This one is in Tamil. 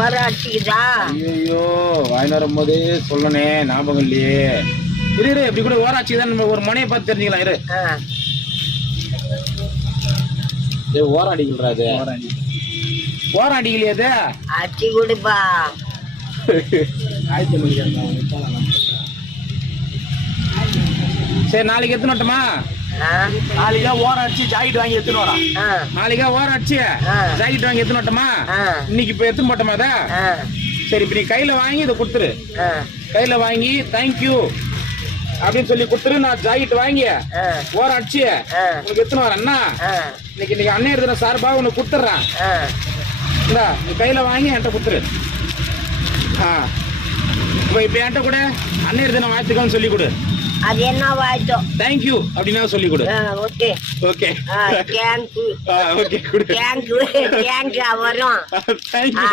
ஓர அடிச்சுக்குதா? ஐயோ வாங்கிட்டு வரும்போதே சொல்லணே ஞாபகம் இல்லையே. இரு இரு இப்படி கூட ஓர அடிச்சுதான் நம்ம ஒரு மனையை பார்த்து தெரிஞ்சுக்கலாம். இரு ஓர அடிக்கலா அது? ஓர அடிக்கலையா அது? அடிச்சு கொடுப்பா. சரி நாளைக்கு எடுத்துன்னு வரட்டுமா? நாளைக்கா ஓர அடிச்சு ஜாக்கெட் வாங்கி எடுத்துன்னு வரா. நாளைக்கா ஓர அடிச்சு ஜாக்கெட் வாங்கி எடுத்துன்னு வரட்டுமா? இன்னைக்கு இப்ப எடுத்துன்னு போட்டோமா அத? சரி இப்ப நீ கையில வாங்கி இதை கொடுத்துரு. கையில வாங்கி தேங்க்யூ அப்படின்னு சொல்லி கொடுத்துரு. நான் ஜாக்கெட் வாங்கி ஓர அடிச்சு உனக்கு எடுத்துன்னு வரேன்னா இன்னைக்கு அண்ணன் எடுத்துன சார்பா உனக்கு கொடுத்துட்றேன். இந்தா நீ கையில வாங்கி என்கிட்ட கொடுத்துரு. இப்ப என்கிட்ட கூட அண்ணன் எடுத்துன வாழ்த்துக்கள்னு சொல்லி கொடு. அது என்ன வாய்த்தோ? தேங்க்யூ அப்படின்னா சொல்லி கொடு. Okay okay thank you. ஓகே கொடு. தேங்க்யூ தேங்க்யூ வரும். தேங்க்யூ.